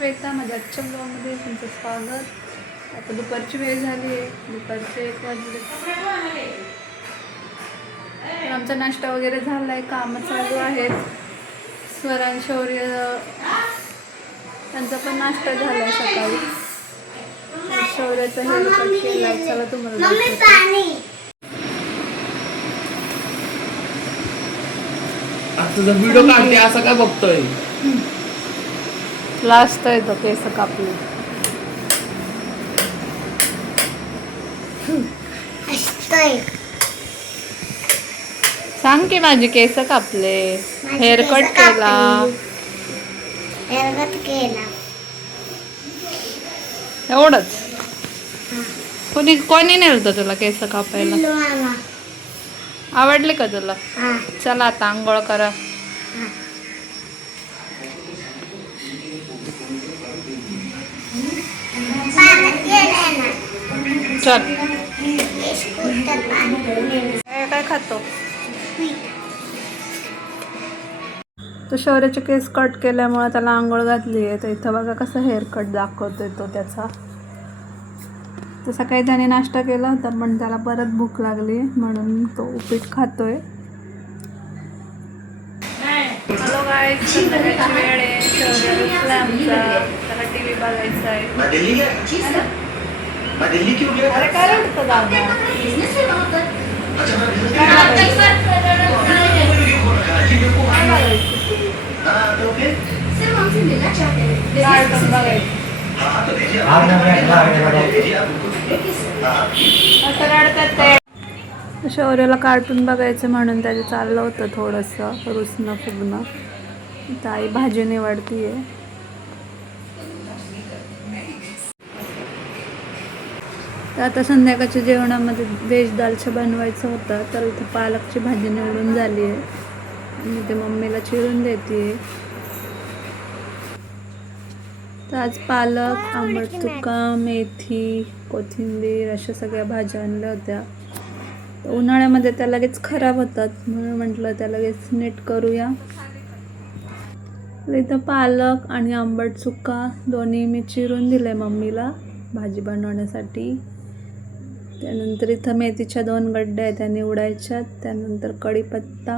श्वेता, माझ्या आजच्या ब्लॉगमध्ये तुमचं स्वागत। आता दुपारची वेळ झाली आहे, दुपारचे 1 वाजले। आमचा नाश्ता वगैरे झाला आहे, कामं चालू आहेत। स्वरान शौर्य त्यांचा पण नाश्ता झाला आहे सकाळी। शौर्याचा हेअर कट केला, चला तुम्हाला तुझा व्हिडिओ काढते असं काय बघतोय? लास्ट आहे तो केस कापले। सांग की माझी केस कापले, हेअर कट केला। एवढंच? कोणी नेलं तुला केस कापायला? आवडले का तुला? चला आता आंघोळ करा। चल काय खातो तो? शौर्याचे केस कट केल्यामुळे त्याला आंघोळ घातली आहे। तर इथं बघा कसं हेअर कट दाखवतोय तो त्याचा। तर सकाळी त्याने नाश्ता केला होता, पण त्याला परत भूक लागली म्हणून तो उपीट खातोय। हॅलो गाईज, संध्याकाळची वेळ आहे। शौर्य उठला आमचा, त्याला टीव्ही बघायचा आहे। अरे काय रडतो दादा? शौर्याला कार्टून बघायचं म्हणून त्याचं चाललं होतं थोडंसं रुसणं फुगणं। ताई भाजी निवडतीये। तर आता संध्याकाळच्या जेवणामध्ये व्हेज दालचा बनवायचं होतं, तर इथे पालकची भाजी निवडून झाली आहे आणि ते मम्मीला चिरून देते। तर आज पालक, आंबट चुका, मेथी, कोथिंबीर अशा सगळ्या भाज्या आणल्या होत्या। उन्हाळ्यामध्ये त्या लगेच खराब होतात, म्हणून म्हटलं त्या लगेच नीट करूया। इथं पालक आणि आंबट चुका दोन्ही मी चिरून दिले मम्मीला भाजी बनवण्यासाठी। त्यानंतर इथं मेथीच्या 2 गड्ड्या आहेत त्या निवडायच्या। त्यानंतर कढीपत्ता,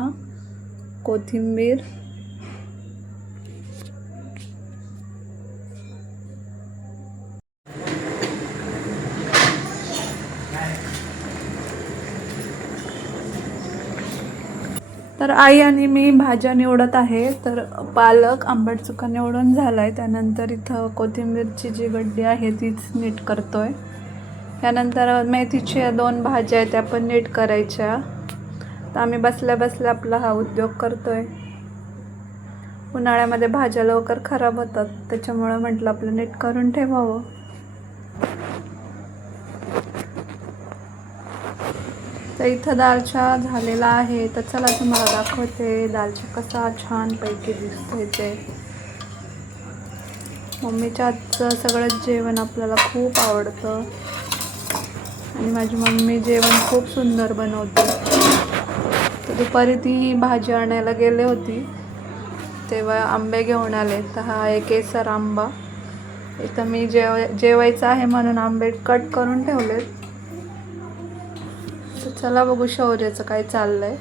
कोथिंबीर, तर आई आणि मी भाज्या निवडत आहे। तर पालक, आंबट चुका निवडून झालाय। त्यानंतर इथं कोथिंबीरची जी गड्डी आहे तीच नीट करतोय। त्यानंतर मेथीच्या 2 भाज्या आहेत त्या पण नीट करायच्या। तर आम्ही बसल्या बसल्या आपला हा उद्योग करतोय। उन्हाळ्यामध्ये भाज्या लवकर खराब होतात, त्याच्यामुळे म्हटलं आपलं नीट करून ठेवावं। तर इथं दालचा झालेला आहे, तर चला तुम्हाला दाखवते दालचा कसा छानपैकी दिसतोय ते। मम्मीच्या हातचं सगळंच जेवण आपल्याला खूप आवडतं आणि माझी मम्मी जेवण खूप सुंदर बनवते। तर दुपारी ती भाजी आणायला गेले होती तेव्हा आंबे घेऊन आले। तर हा आहे केसर आंबा। इथं मी जेवायचं आहे म्हणून आंबे कट करून ठेवलेत। तर चला बघू शौर्याचं काय चाललंय।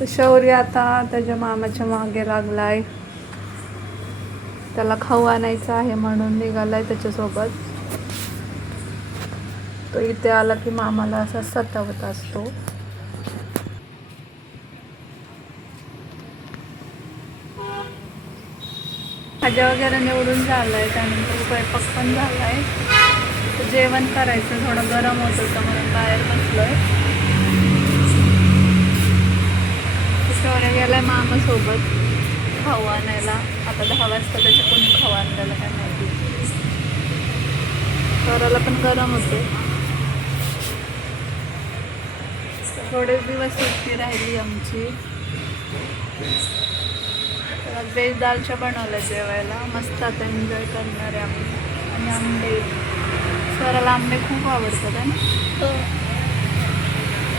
तर शौर्य आता त्याच्या मामाच्या मागे लागलाय, त्याला खाऊ आणायचं आहे म्हणून निघालाय त्याच्यासोबत। तो इथे आला की मामाला असा सतावत असतो। भाज्या वगैरे निवडून झालाय, त्यानंतर स्वयंपाक पण झालाय। तर जेवण करायचं, थोडं गरम होत होतं म्हणून बाहेर बसलोय। शौर्य गेलाय मामासोबत खाऊ आणायला। आता 10 वाजता त्याच्या कोणी खाऊ आणलेला काय माहिती। शौर्याला पण गरम होते। थोडे दिवस सुट्टी राहिली आमची। तर व्हेज दालचा बनवलं जेवायला, मस्त आता एन्जॉय करणार आहे आम्ही। आणि आंबे, स्वराला आंबे खूप आवडतात आहे ना।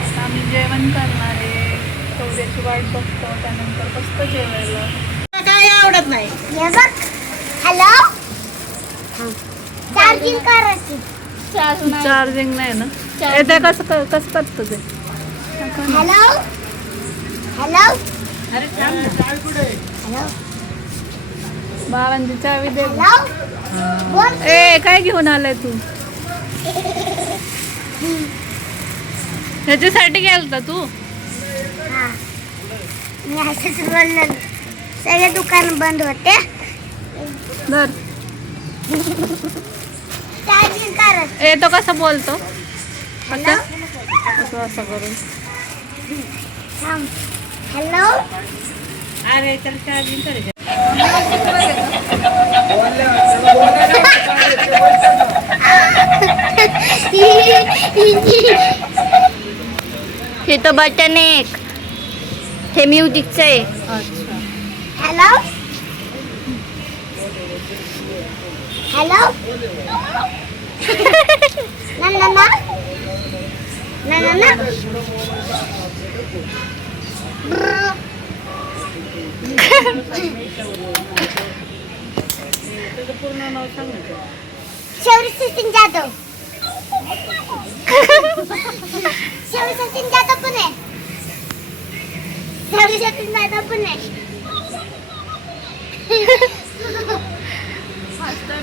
आता आम्ही जेवण करणार आहे, शौर्याची वाट बघतो, त्यानंतर बसतो जेवायला। काय आवडत नाही? हॅलो चार्जिंग करायची. चार्जिंग नाही ना. ते कसं करतो ते? हॅलो हॅलो बाबांची चावी दे. हॅलो बोल. ए काय घेऊन आलाय तू? ह्याच्यासाठी गेलता तू? हा मी असंच बोललो. सगळे दुकान बंद होते. धर. चार्जिंग करत. ए तो कसा बोलतो? हॅलो असं करून. थांब. हॅलो अरे चल चार्जिंग करायचं. हे तर बटन एक. हे म्युझिकचं आहे. अच्छा. हॅलो हॅलो ना ना ना ना ना ना. पूर्ण नाव सांग. शौर्य सचिन जाधव. शौर्य सचिन जाधव पण आहे. शौर्य सचिन जाधव पण आहे.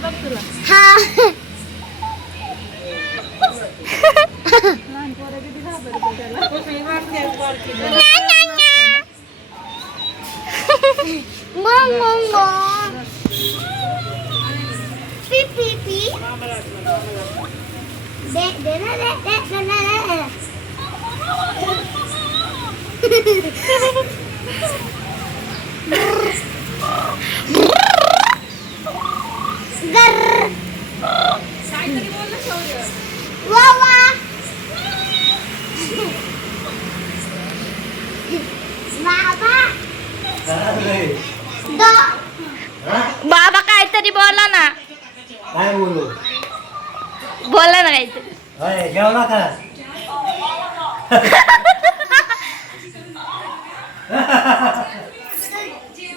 बघ तुला. हा लहान पोरं किती घाबरतात त्याला. पी पी पी. दे दे ना दे दे ना ना. गर वा वा. बाबा बाबा काहीतरी बोला ना. काय बोलू? बोला ना काहीतरी. अरे जेवला का?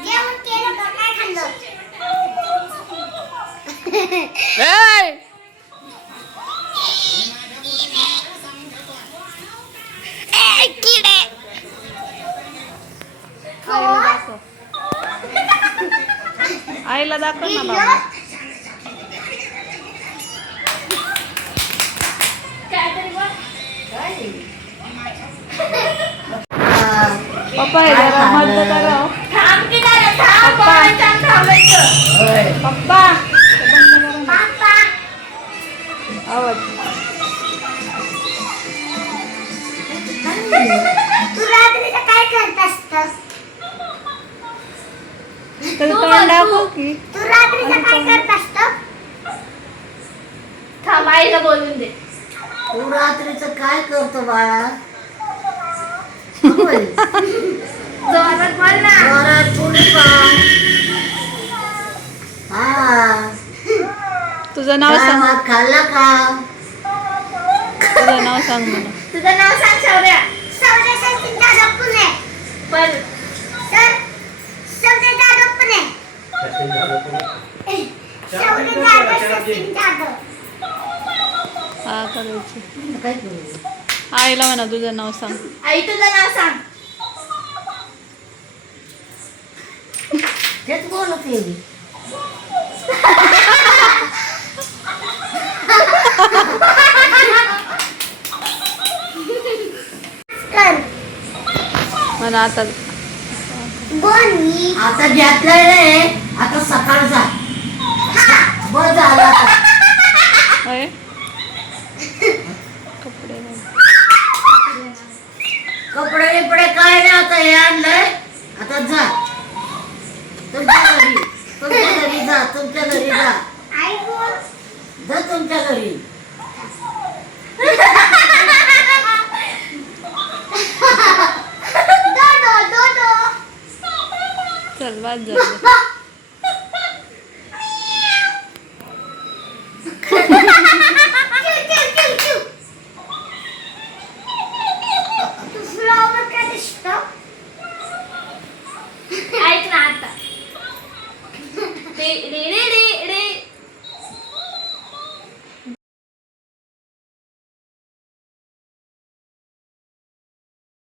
जेवण केलं का? काय खाल्लं? ए, किडे. आईला दाखव ना बाबा. पप्पा हे जरा मदत करा. थांब की जरा, थांब, बोलायचं आणि थांबायचं. पप्पा ते बंद करा ना. पापा आवाज. तू रात्रीचं काय करत असतं? त्याचं तोंड दाखव की. तू रात्रीचं काय करत असतं? थांब, आईला बोलून दे. तू रात्रीचं काय करतो बाळा? बोल. जोरात बोल ना. जोरात बोल का? हा. तुझं नाव सांग. भात खाल्ला का? तुझं नाव सांग मला. तुझं नाव सांग शौर्या. शौर्य सचिन जाधव पुणे. पण सर शौर्य जाधव पुणे. शौर्य जाधव सचिन जाधव. हा करायचं. काय करू? आईला म्हणा तुझं नाव सांग. आई तुझं नाव सांग. तेच बोलत आहे. कर म्हणा आता. बोनी. आता घेतलंय रे. आता सकाळचा बस झाला आता. होय? कपडे घाल. कपडे बिपडे काय नाही आता हे आणलंय. आता जा तुमच्या घरी. तुमच्या घरी जा. तुमच्या घरी जा. आई बोल. जा तुमच्या घरी. डोडो डोडो. चल वाज झालं.